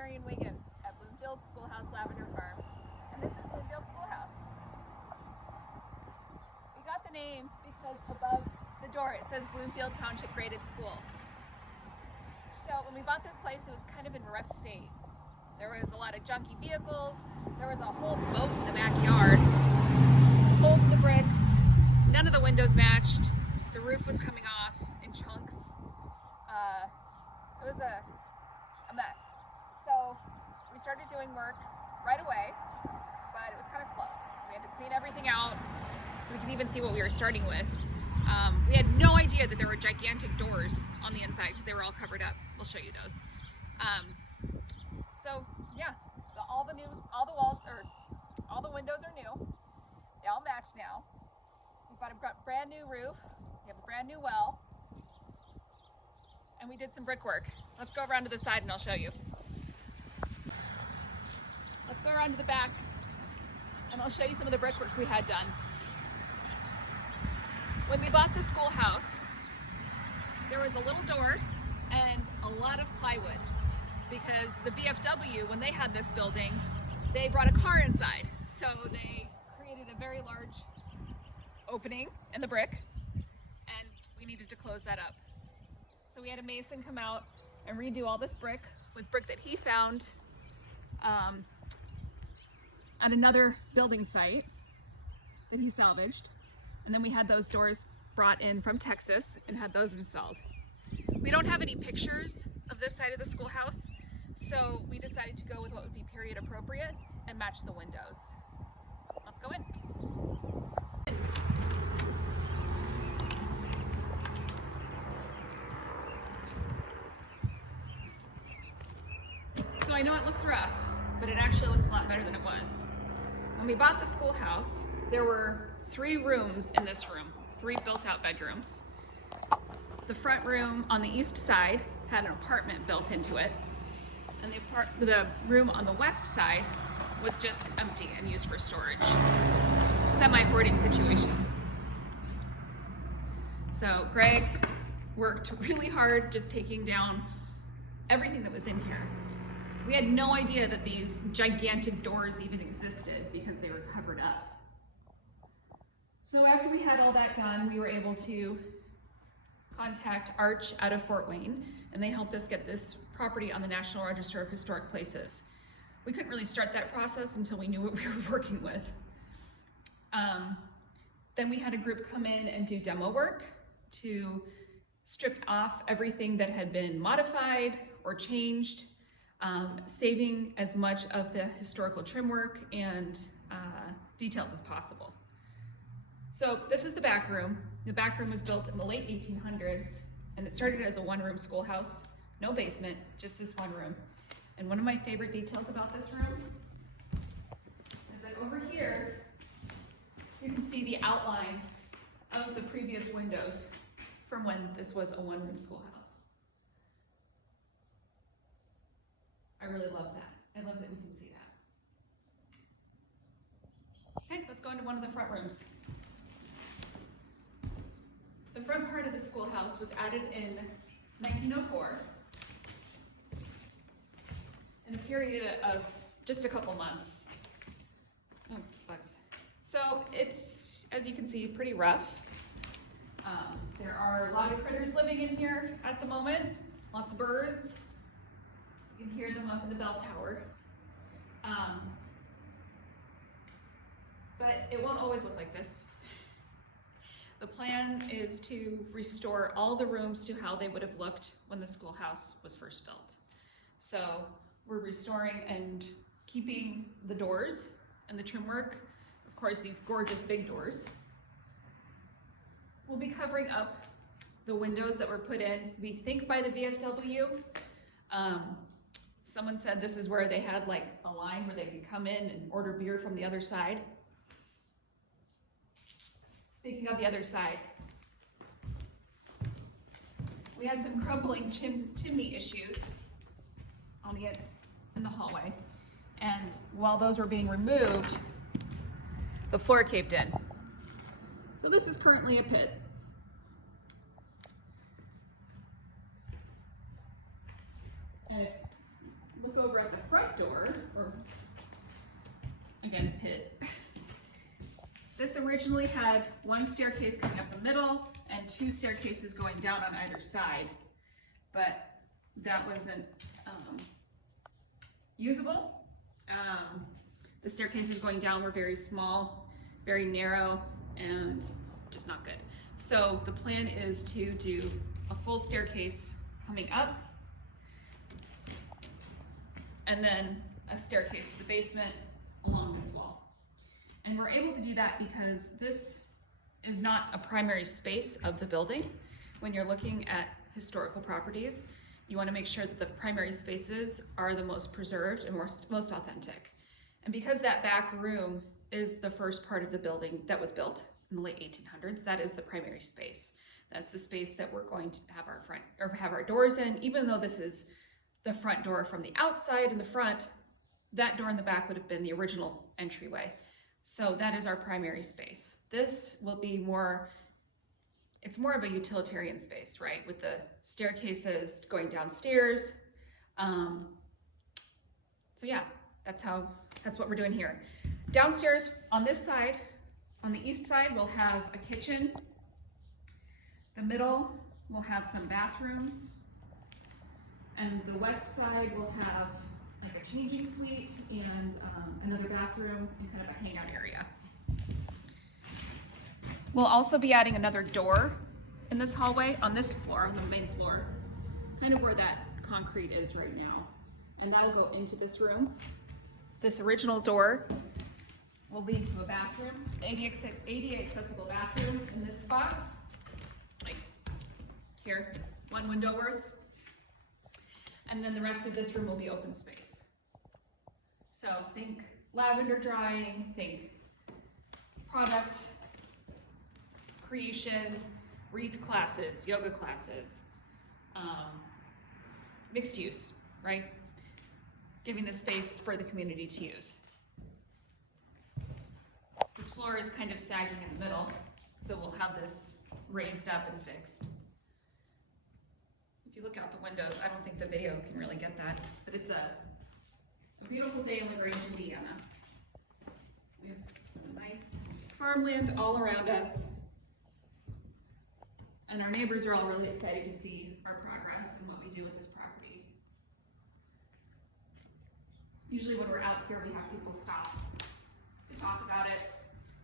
Marion Wiggins at Bloomfield Schoolhouse, Lavender Farm, and this is Bloomfield Schoolhouse. We got the name because above the door it says Bloomfield Township Graded School. So when we bought this place, it was kind of in a rough state. There was a lot of junky vehicles, there was a whole boat in the backyard, holes in the bricks, none of the windows matched, the roof was coming off in chunks. It was a mess. So we started doing work right away, but it was kind of slow. We had to clean everything out so we could even see what we were starting with. We had no idea that there were gigantic doors on the inside because they were all covered up. We'll show you those. So yeah, all the windows are new. They all match now. We've got a brand new roof. We have a brand new well. And we did some brickwork. Let's go around to the side and I'll show you. Let's go around to the back and I'll show you some of the brickwork we had done. When we bought the schoolhouse, there was a little door and a lot of plywood because the VFW, when they had this building, they brought a car inside. So they created a very large opening in the brick and we needed to close that up. So we had a mason come out and redo all this brick with brick that he found at another building site that he salvaged. And then we had those doors brought in from Texas and had those installed. We don't have any pictures of this side of the schoolhouse, so we decided to go with what would be period appropriate and match the windows. Let's go in. So I know it looks rough, but it actually looks a lot better than it was. When we bought the schoolhouse, there were 3 rooms in this room, 3 built-out bedrooms. The front room on the east side had an apartment built into it, and the room on the west side was just empty and used for storage. Semi-hoarding situation. So Greg worked really hard just taking down everything that was in here. We had no idea that these gigantic doors even existed because they were covered up. So after we had all that done, we were able to contact Arch out of Fort Wayne, and they helped us get this property on the National Register of Historic Places. We couldn't really start that process until we knew what we were working with. Then we had a group come in and do demo work to strip off everything that had been modified or changed, saving as much of the historical trim work and details as possible. So this is the back room. The back room was built in the late 1800s, and it started as a one-room schoolhouse, no basement, just this one room. And one of my favorite details about this room is that over here, you can see the outline of the previous windows from when this was a one-room schoolhouse. I really love that. I love that we can see that. Okay, let's go into one of the front rooms. The front part of the schoolhouse was added in 1904 in a period of just a couple months. Oh, bugs. So it's, as you can see, pretty rough. There are a lot of critters living in here at the moment, lots of birds. You can hear them up in the bell tower. But it won't always look like this. The plan is to restore all the rooms to how they would have looked when the schoolhouse was first built. So we're restoring and keeping the doors and the trim work. Of course, these gorgeous big doors. We'll be covering up the windows that were put in, we think, by the VFW. Someone said this is where they had like a line where they could come in and order beer from the other side. Speaking of the other side, we had some crumbling chimney issues in the hallway. And while those were being removed, the floor caved in. So this is currently a pit. And look over at the door, or again, pit. This originally had one staircase coming up the middle and two staircases going down on either side, but that wasn't usable. The staircases going down were very small, very narrow, and just not good. So the plan is to do a full staircase coming up, and then a staircase to the basement along this wall. And we're able to do that because this is not a primary space of the building. When you're looking at historical properties, you want to make sure that the primary spaces are the most preserved and most authentic. And because that back room is the first part of the building that was built in the late 1800s, that is the primary space. That's the space that we're going to have our doors in. Even though this is the front door from the outside in the front, that door in the back would have been the original entryway. So that is our primary space. This will be more, it's more of a utilitarian space, right? With the staircases going downstairs. So yeah, that's what we're doing here. Downstairs on this side, on the east side, we'll have a kitchen. The middle will have some bathrooms. And the west side will have like a changing suite and another bathroom and kind of a hangout area. We'll also be adding another door in this hallway on this floor, on the main floor, kind of where that concrete is right now. And that will go into this room. This original door will lead to a bathroom, ADA accessible bathroom in this spot, like here, one window worth. And then the rest of this room will be open space. So think lavender drying, think product creation, wreath classes, yoga classes, mixed use, right? Giving the space for the community to use. This floor is kind of sagging in the middle, so we'll have this raised up and fixed. If you look out the windows, I don't think the videos can really get that, but it's a beautiful day in LaGrange, Indiana. We have some nice farmland all around us, and our neighbors are all really excited to see our progress and what we do with this property. Usually when we're out here, we have people stop to talk about it,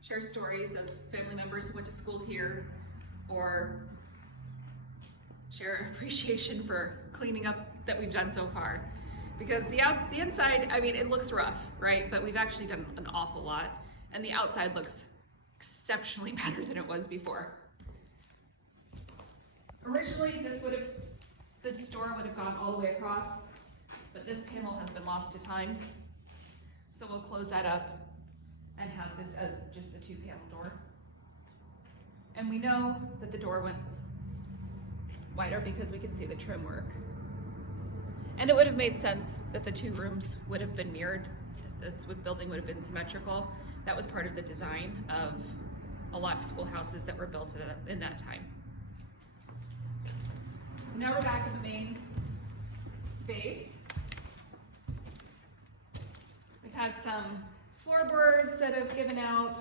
share stories of family members who went to school here, or share appreciation for cleaning up that we've done so far. Because the inside, I mean, it looks rough, right? But we've actually done an awful lot. And the outside looks exceptionally better than it was before. Originally, the store would have gone all the way across, but this panel has been lost to time. So we'll close that up and have this as just the 2-panel door. And we know that the door went wider because we can see the trim work. And it would have made sense that the 2 rooms would have been mirrored. This building would have been symmetrical. That was part of the design of a lot of schoolhouses that were built in that time. So now we're back in the main space. We've had some floorboards that have given out,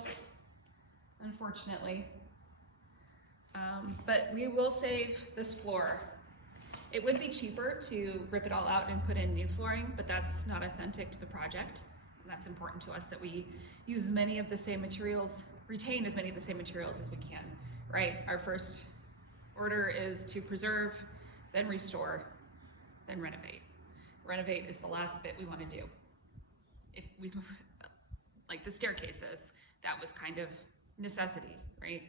unfortunately. But we will save this floor. It would be cheaper to rip it all out and put in new flooring, but that's not authentic to the project. And that's important to us that we use as many of the same materials, retain as many of the same materials as we can, right? Our first order is to preserve, then restore, then renovate. Renovate is the last bit we want to do. If we, like the staircases, that was kind of necessity, right?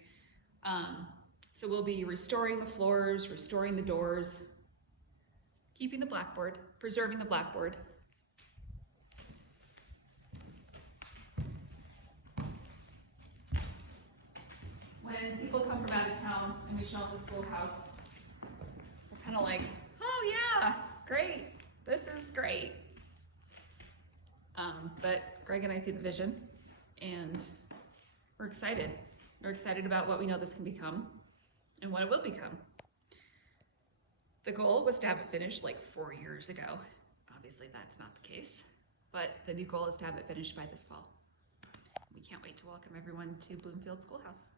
So we'll be restoring the floors, restoring the doors, keeping the blackboard, preserving the blackboard. When people come from out of town and we show up the schoolhouse, we're kind of like, oh yeah, great, this is great. But Greg and I see the vision, and we're excited. We're excited about what we know this can become and what it will become. The goal was to have it finished like 4 years ago. Obviously that's not the case. but the new goal is to have it finished by this fall. We can't wait to welcome everyone to Bloomfield Schoolhouse.